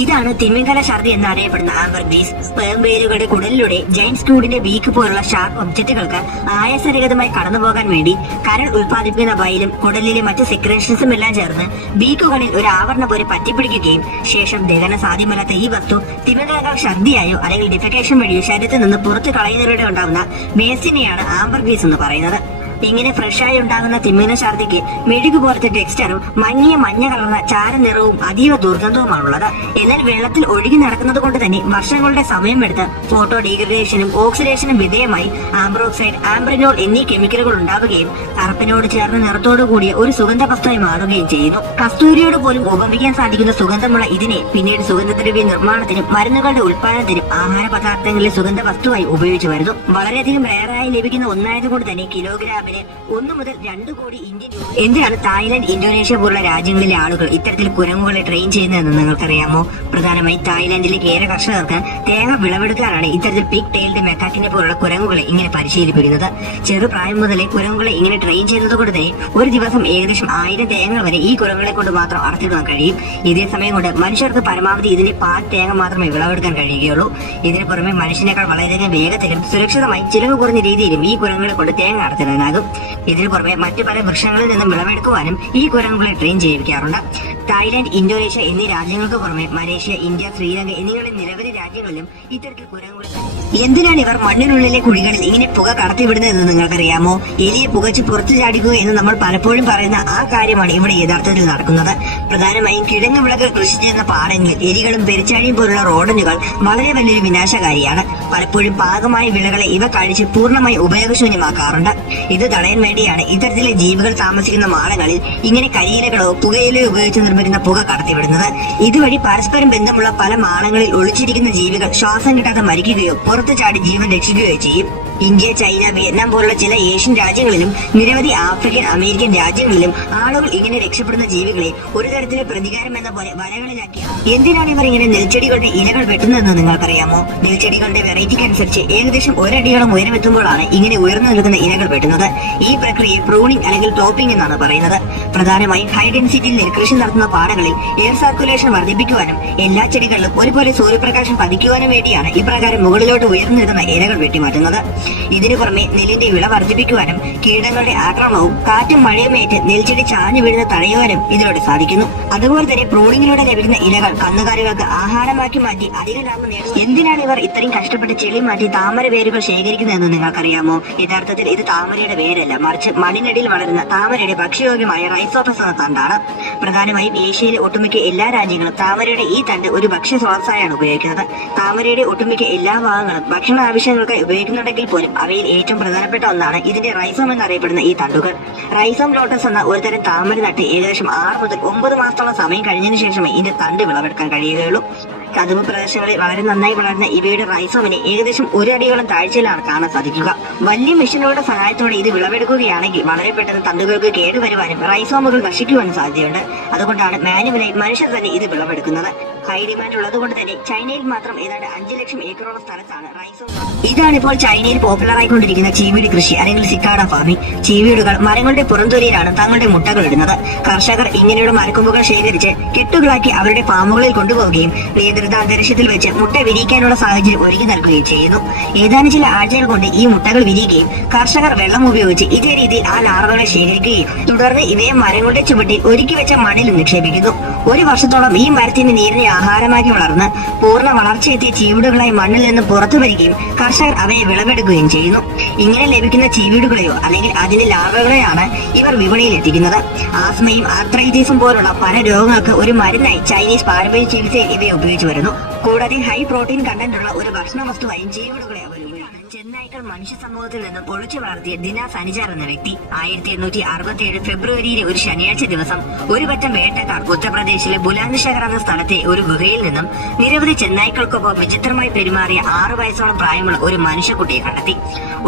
ഇതാണ് തിമിംഗല ഛർദി എന്നറിയപ്പെടുന്ന ആംബർ ഗ്രീസ് സ്പേം വേരുകളുടെ കുടലിലൂടെ ജൈൻ സ്ക്യൂഡിന്റെ വീക്ക് പോലുള്ള ഷാർപ്പ് ഒബ്ജക്റ്റുകൾക്ക് ആയാസരഹിതമായി കടന്നുപോകാൻ വേണ്ടി കരൾ ഉത്പാദിപ്പിക്കുന്ന വയലും കുടലിലെ മറ്റ് സെക്രേഷൻസും എല്ലാം ചേർന്ന് ബീക്കുകളിൽ ഒരു ആവരണ പോലെ പറ്റിപ്പിടിക്കുകയും ശേഷം ദഹന സാധ്യമല്ലാത്ത ഈ വസ്തു തിമിംഗലകൾ ഛർദിയായോ അല്ലെങ്കിൽ ഡിഫിക്കേഷൻ വഴിയോ ശരീരത്തിൽ നിന്ന് പുറത്തു കളയുന്നവരുടെ ഉണ്ടാകുന്ന മേസിനെയാണ് ആംബർ ബീസ് എന്ന് പറയുന്നത്. ഇങ്ങനെ ഫ്രഷായി ഉണ്ടാകുന്ന തിമ്മിന ഛർദിക്ക് മെഴുകു പോലത്തെ ടെക്സ്റ്ററും മങ്ങിയ മഞ്ഞ കലർന്ന ചാരനിറവും അതീവ ദുർഗന്ധവുമാണുള്ളത്. എന്നാൽ വെള്ളത്തിൽ ഒഴുകി നടക്കുന്നത് കൊണ്ട് തന്നെ വർഷങ്ങളുടെ സമയമെടുത്ത് ഫോട്ടോ ഡീഗ്രഡേഷനും ഓക്സിഡേഷനും വിധേയമായി ആംബ്രോക്സൈഡ് ആംബ്രിനോൾ എന്നീ കെമിക്കലുകൾ ഉണ്ടാവുകയും കറുപ്പിനോട് ചേർന്ന് നിറത്തോടു കൂടിയ ഒരു സുഗന്ധ വസ്തുവായി മാറുകയും ചെയ്യുന്നു. കസ്തൂരിയോട് പോലും ഉപമിക്കാൻ സാധിക്കുന്ന സുഗന്ധമുള്ള ഇതിനെ പിന്നീട് സുഗന്ധദ്രവ്യ നിർമ്മാണത്തിനും മരുന്നുകളുടെ ഉൽപ്പാദനത്തിനും ആഹാര പദാർത്ഥങ്ങളിലെ സുഗന്ധ വസ്തുവായി ഉപയോഗിച്ചു വരുന്നു. വളരെയധികം റയറായി ലഭിക്കുന്ന ഒന്നായതുകൊണ്ട് തന്നെ കിലോഗ്രാമിന് ഒന്ന് മുതൽ രണ്ട് കോടി ഇന്ത്യൻ എന്തിനാണ് തായ്ലാന്റ് ഇന്തോനേഷ്യ പോലുള്ള രാജ്യങ്ങളിലെ ആളുകൾ ഇത്തരത്തിൽ കുരങ്ങുകളെ ട്രെയിൻ ചെയ്യുന്നതെന്ന് നിങ്ങൾക്കറിയാമോ? പ്രധാനമായി തായ്ലാന്റിലെ കേര കർഷകർക്ക് തേങ്ങ വിളവെടുക്കാനാണ് ഇത്തരത്തിൽ പിക് ടെയിൽഡ് മെക്കാറ്റിനെ പോലുള്ള കുരങ്ങുകളെ ഇങ്ങനെ പരിശീലിപ്പിക്കുന്നത്. ചെറുപ്രായം മുതലേ കുരങ്ങുകളെ ഇങ്ങനെ ട്രെയിൻ ചെയ്യുന്നത് കൊണ്ട് തന്നെ ഒരു ദിവസം ഏകദേശം ആയിരം തേങ്ങ വരെ ഈ കുരങ്ങുകളെ കൊണ്ട് മാത്രം അറുത്തിടാൻ കഴിയും. ഇതേ സമയം കൊണ്ട് മനുഷ്യർക്ക് പരമാവധി ഇതിന്റെ പാൽ തേങ്ങ മാത്രമേ വിളവെടുക്കാൻ കഴിയുകയുള്ളൂ. ഇതിന് പുറമെ മനുഷ്യനേക്കാൾ വളരെയധികം വേഗത്തിലും സുരക്ഷിതമായി ചിലവ് കുറഞ്ഞ രീതിയിലും ഈ കുരങ്ങുകളെ കൊണ്ട് തേങ്ങ അറുത്തിടാനാകും ഇതിനു പുറമെ മറ്റു പല വൃക്ഷങ്ങളിൽ നിന്നും വിളവെടുക്കുവാനും ഈ കുരങ്ങുകളെ ട്രെയിൻ ചെയ്യിപ്പിക്കാറുണ്ട്. തായ്ലാന്റ് ഇന്തോനേഷ്യ എന്നീ രാജ്യങ്ങൾക്ക് പുറമെ മലേഷ്യ ഇന്ത്യ ശ്രീലങ്ക എന്നിങ്ങനെ നിരവധി രാജ്യങ്ങളിലും ഇത്തരത്തിൽ കുരങ്ങുകൾ എന്തിനാണ് ഇവർ മണ്ണിനുള്ളിലെ കുഴികളിൽ ഇങ്ങനെ പുക കടത്തിവിടുന്നതെന്ന് നിങ്ങൾക്കറിയാമോ? എലിയെ പുകച്ച് പുറത്തു ചാടിക്കുക എന്ന് നമ്മൾ പലപ്പോഴും പറയുന്ന ആ കാര്യമാണ് ഇവിടെ യഥാർത്ഥത്തിൽ നടക്കുന്നത്. പ്രധാനമായും കിഴങ്ങ് വിളകൾ കൃഷി ചെയ്യുന്ന പാടങ്ങളിൽ എലികളും പെരിച്ചാഴിയും പോലുള്ള റോഡനുകൾ വളരെ വലിയൊരു വിനാശകാരിയാണ്. പലപ്പോഴും പാകമായ വിളകളെ ഇവ കഴിച്ച് പൂർണമായി ഉപയോഗശൂന്യമാക്കാറുണ്ട്. ഇത് തടയാൻ വേണ്ടിയാണ് ഇത്തരത്തിലെ ജീവികൾ താമസിക്കുന്ന മാളങ്ങളിൽ ഇങ്ങനെ കരിയിലകളോ പുകയിലോ ഉപയോഗിച്ച് നിർമ്മിക്കുന്ന പുക കടത്തിവിടുന്നത്. ഇതുവഴി പരസ്പരം ബന്ധമുള്ള പല മാളങ്ങളിൽ ഒളിച്ചിരിക്കുന്ന ജീവികൾ ശ്വാസം കിട്ടാതെ മരിക്കുകയോ പുറത്തു ചാടി ജീവൻ രക്ഷിക്കുകയോ ചെയ്യും. ഇന്ത്യ ചൈന വിയറ്റ്നാം പോലുള്ള ചില ഏഷ്യൻ രാജ്യങ്ങളിലും നിരവധി ആഫ്രിക്കൻ അമേരിക്കൻ രാജ്യങ്ങളിലും ആളുകൾ ഇങ്ങനെ രക്ഷപ്പെടുന്ന ജീവികളെ ഒരു തരത്തിലെ പ്രതികാരം എന്ന പോലെ വലകളിലാക്കി. എന്തിനാണ് ഇവർ ഇങ്ങനെ നെൽച്ചെടികളുടെ ഇലകൾ വെട്ടുന്നതെന്ന് നിങ്ങൾക്കറിയാമോ? നെൽച്ചെടികളുടെ വെറൈറ്റിക്ക് അനുസരിച്ച് ഏകദേശം ഒരടിയോളം ഉയരമെത്തുമ്പോഴാണ് ഇങ്ങനെ ഉയർന്നു നിൽക്കുന്ന ഇലകൾ വെട്ടുന്നത്. ഈ പ്രക്രിയ പ്രൂണിംഗ് അല്ലെങ്കിൽ ടോപ്പിംഗ് എന്നാണ് പറയുന്നത്. പ്രധാനമായും ഹൈ ഡെൻസിറ്റിയിൽ നെൽകൃഷി നടത്തുന്ന പാടങ്ങളിൽ എയർ സർക്കുലേഷൻ വർദ്ധിപ്പിക്കുവാനും എല്ലാ ചെടികളിലും ഒരുപോലെ സൂര്യപ്രകാശം പതിക്കുവാനും വേണ്ടിയാണ് ഇപ്രകാരം മുകളിലോട്ട് ഉയർന്നു നിൽക്കുന്ന ഇലകൾ വെട്ടിമാറ്റുന്നത്. ഇതിനു പുറമെ നെല്ലിന്റെ വിള വർദ്ധിപ്പിക്കുവാനും കീടങ്ങളുടെ ആക്രമണവും കാറ്റും മഴയുമേറ്റ് നെൽച്ചെടി ചാഞ്ഞു വീഴുന്ന തടയുവാനും ഇതിലൂടെ സാധിക്കുന്നു. അതുപോലെ തന്നെ പ്രോണിങ്ങിലൂടെ ലഭിക്കുന്ന ഇലകൾ കന്നുകാലികൾക്ക് ആഹാരമാക്കി മാറ്റി അധിക ലാഭം നേടും എന്തിനാണ് ഇവർ ഇത്രയും കഷ്ടപ്പെട്ട് ചെളി മാറ്റി താമര വേരുകൾ ശേഖരിക്കുന്നതെന്ന് നിങ്ങൾക്കറിയാമോ? യഥാർത്ഥത്തിൽ ഇത് താമരയുടെ വേരല്ല. മറിച്ച് മണ്ണിനടിയിൽ വളരുന്ന താമരയുടെ ഭക്ഷ്യയോഗ്യമായ റൈസോഫസ് എന്ന തണ്ടാണ്. പ്രധാനമായും ഏഷ്യയിലെ ഒട്ടുമിക്ക എല്ലാ രാജ്യങ്ങളും താമരയുടെ ഈ തണ്ട് ഒരു ഭക്ഷ്യ സ്രോതസ്സായാണ് ഉപയോഗിക്കുന്നത്. താമരയുടെ ഒട്ടുമിക്ക എല്ലാ ഭാഗങ്ങളും ഭക്ഷണ ആവശ്യങ്ങൾക്കായി ഉപയോഗിക്കുന്നുണ്ടെങ്കിൽ പോലും അവയിൽ ഏറ്റവും പ്രധാനപ്പെട്ട ഒന്നാണ് ഇതിന്റെ റൈസോം എന്നറിയപ്പെടുന്ന ഈ തണ്ടുകൾ. റൈസോം ലോട്ടസ് എന്ന ഒരുതരം താമര നട്ട് ഏകദേശം ആറ് മുതൽ ഒമ്പത് മാസത്തോളം സമയം കഴിഞ്ഞതിന് ശേഷമേ ഇതിന്റെ തണ്ട് വിളവെടുക്കാൻ കഴിയുകയുള്ളൂ. കതുമ പ്രദേശങ്ങളിൽ വളരെ നന്നായി വളർന്ന ഇവയുടെ റൈസോമിനെ ഏകദേശം ഒരു അടിയോളം താഴ്ചയിലാണ് കാണാൻ സാധിക്കുക. വലിയ മെഷീനുകളുടെ സഹായത്തോടെ ഇത് വിളവെടുക്കുകയാണെങ്കിൽ വളരെ പെട്ടെന്ന് തണ്ടുകൾക്ക് കേടുവരുവാനും റൈസോമുകൾ നശിക്കുവാനും സാധ്യതയുണ്ട്. അതുകൊണ്ടാണ് മാനുവലായി മനുഷ്യർ തന്നെ ഇത് വിളവെടുക്കുന്നത്. ഹൈ ഡിമാൻഡ് ഉള്ളതുകൊണ്ട് തന്നെ ചൈനയിൽ മാത്രം ഏതാണ്ട് അഞ്ചു ലക്ഷം ഏക്കറോളം സ്ഥലത്താണ് റൈസും ഇതാണ് ഇപ്പോൾ ചൈനയിൽ പോപ്പുലർ ആയിക്കൊണ്ടിരിക്കുന്ന ചീവീട് കൃഷി അല്ലെങ്കിൽ സിക്കാട ഫാമിംഗ്. ചീവീടുകൾ മരങ്ങളുടെ പുറംതൊലിയിലാണ് തങ്ങളുടെ മുട്ടകൾ ഇടുന്നത് കർഷകർ ഇങ്ങനെയുള്ള മരക്കൊമ്പുകൾ ശേഖരിച്ച് കെട്ടുകളാക്കി അവരുടെ ഫാമുകളിൽ കൊണ്ടുപോവുകയും നിയന്ത്രിത അന്തരീക്ഷത്തിൽ വെച്ച് മുട്ട വിരിയിക്കാനുള്ള സാഹചര്യം ഒരുക്കി നൽകുകയും ചെയ്യുന്നു. ഏതാനും ചില ആഴ്ചകൾ കൊണ്ട് ഈ മുട്ടകൾ വിരിയുകയും കർഷകർ വെള്ളം ഉപയോഗിച്ച് ഇതേ രീതിയിൽ ആ ലാർവകളെ ശേഖരിക്കുകയും തുടർന്ന് ഇവയെ മരങ്ങളുടെ ചുവട്ടിൽ ഒരുക്കി വെച്ച മണ്ണിൽ നിക്ഷേപിക്കുന്നു. ഒരു വർഷത്തോളം ഈ മരത്തിന്റെ നീരിനെ ആഹാരമാക്കി വളർന്ന് പൂർണ വളർച്ചയെത്തിയ ചീവീടുകളായി മണ്ണിൽ നിന്ന് പുറത്തു വരികയും കർഷകർ അവയെ വിളവെടുക്കുകയും ചെയ്യുന്നു. ഇങ്ങനെ ലഭിക്കുന്ന ചീവീടുകളെയോ അല്ലെങ്കിൽ അതിന്റെ ലാർവകളെയാണ് ഇവർ വിപണിയിൽ എത്തിക്കുന്നത്. ആസ്മയും ആർത്രൈറ്റീസും പോലുള്ള പല രോഗങ്ങൾക്ക് ഒരു മരുന്നായി ചൈനീസ് പാരമ്പര്യ ചികിത്സയിൽ ഇവയെ ഉപയോഗിച്ചു വരുന്നു. കൂടാതെ ഹൈ പ്രോട്ടീൻ കണ്ടന്റുള്ള ഒരു ഭക്ഷണ വസ്തുവായും ചീവീടുകളെ അവർ ചെന്നൈക്കൽ മനുഷ്യ സമൂഹത്തിൽ നിന്ന് പൊളിച്ചു വളർത്തിയ ദിന സനിജാർ എന്ന വ്യക്തി. ആയിരത്തി എണ്ണൂറ്റി അറുപത്തി ഏഴ് ഫെബ്രുവരിയിലെ ഒരു ശനിയാഴ്ച ദിവസം ഒരു പറ്റം വേട്ടക്കാർ ഉത്തർപ്രദേശിലെ ബുലാൻഷഹർ എന്ന സ്ഥലത്തെ ഒരു ഗുഹയിൽ നിന്നും നിരവധി ചെന്നായ്ക്കൾക്കൊപ്പം വിചിത്രമായി പെരുമാറിയ ആറു വയസ്സോളം പ്രായമുള്ള ഒരു മനുഷ്യക്കുട്ടിയെ കണ്ടെത്തി.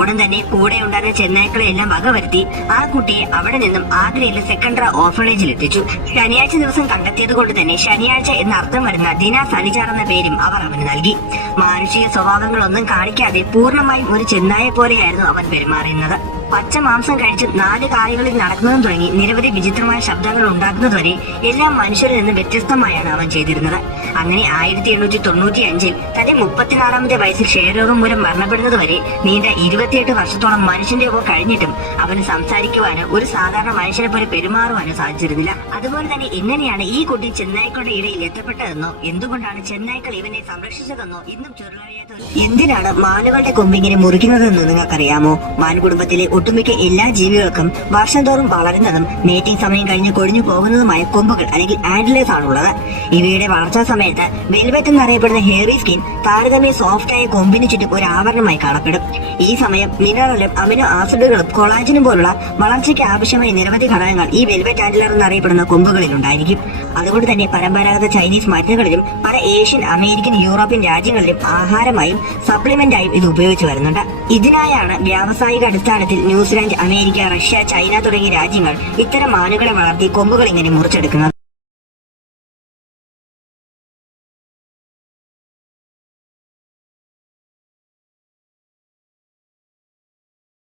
ഉടൻ തന്നെ കൂടെ ഉണ്ടായിരുന്ന ചെന്നായ്ക്കളെ എല്ലാം വകവരുത്തി ആ കുട്ടിയെ അവിടെ നിന്നും ആഗ്രയിലെ സെക്കൻഡറ ഓർഫണേജിൽ എത്തിച്ചു. ശനിയാഴ്ച ദിവസം കണ്ടെത്തിയത് കൊണ്ട് തന്നെ ശനിയാഴ്ച എന്ന അർത്ഥം വരുന്ന ദിന സനിജാർ എന്ന പേരും അവർ അവന് നൽകി. മാനുഷിക സ്വഭാവങ്ങളൊന്നും കാണിക്കാതെ പൂർണമായും ഒരു ചെന്നായെ പോലെയായിരുന്നു അവൻ പെരുമാറുന്നത് പച്ച മാംസം കഴിച്ച് നാല് കാലുകളിൽ നടക്കുന്നതും തുടങ്ങി നിരവധി വിചിത്രമായ ശബ്ദങ്ങൾ ഉണ്ടാക്കുന്നതുവരെ എല്ലാം മനുഷ്യരിൽ നിന്ന് വ്യത്യസ്തമായാണ് അവൻ ചെയ്തിരുന്നത്. അങ്ങനെ ആയിരത്തി എണ്ണൂറ്റി തൊണ്ണൂറ്റി അഞ്ചിൽ തന്റെ മുപ്പത്തിനാറാമത്തെ വയസ്സിൽ ക്ഷയരോഗം മൂലം മരണപ്പെടുന്നത് വരെ നീണ്ട ഇരുപത്തിയെട്ട് വർഷത്തോളം മനുഷ്യന്റെ ഒപ്പം കഴിഞ്ഞിട്ടും അവന് സംസാരിക്കുവാനോ ഒരു സാധാരണ മനുഷ്യനെ പോലെ പെരുമാറുവാനോ സാധിച്ചിരുന്നില്ല. അതുപോലെ തന്നെ എങ്ങനെയാണ് ഈ കുട്ടി ചെന്നായ്ക്കളുടെ ഇടയിൽ എത്തപ്പെട്ടതെന്നോ എന്തുകൊണ്ടാണ് ചെന്നായ്ക്കൾ ഇവനെ സംരക്ഷിച്ചതെന്നോ ഇന്നും ചുരുളറിയാത്ത എന്തിനാണ് മാനുകളുടെ കൊമ്പിങ്ങനെ മുറിക്കുന്നതെന്ന് നിങ്ങൾക്കറിയാമോ? മാൻ കുടുംബത്തിലെ ഒട്ടുമിക്ക എല്ലാ ജീവികൾക്കും വർഷം തോറും വളരുന്നതും മേറ്റിംഗ് സമയം കഴിഞ്ഞ് കൊഴിഞ്ഞു പോകുന്നതുമായ കൊമ്പുകൾ അല്ലെങ്കിൽ ആൻഡിലേസ് ആണുള്ളത്. ഇവയുടെ വളർച്ചാ സമയത്ത് വെൽവെറ്റ് എന്നറിയപ്പെടുന്ന ഹെയറി സ്കിൻ താരതമ്യ സോഫ്റ്റ് ആയ കൊമ്പിന് ചുറ്റും ഒരു ആവരണമായി കാണപ്പെടും. ഈ സമയം മിനറലും അമിനോ ആസിഡുകളും കൊളാജിനും പോലുള്ള വളർച്ചയ്ക്ക് ആവശ്യമായ നിരവധി ഘടകങ്ങൾ ഈ വെൽവെറ്റ് ആൻഡിലർ എന്നറിയപ്പെടുന്ന കൊമ്പുകളിൽ ഉണ്ടായിരിക്കും. അതുകൊണ്ട് തന്നെ പരമ്പരാഗത ചൈനീസ് മരുന്നുകളിലും പല ഏഷ്യൻ അമേരിക്കൻ യൂറോപ്യൻ രാജ്യങ്ങളിലും ആഹാരമായും സപ്ലിമെന്റായും ഇത് ഉപയോഗിച്ചു വരുന്നുണ്ട്. ഇതിനായാണ് വ്യാവസായിക അടിസ്ഥാനത്തിൽ ന്യൂസിലാൻഡ് അമേരിക്ക റഷ്യ ചൈന തുടങ്ങിയ രാജ്യങ്ങൾ ഇത്തരം മാനുകളെ വളർത്തി കൊമ്പുകൾ ഇങ്ങനെ മുറിച്ചെടുക്കുന്നത്.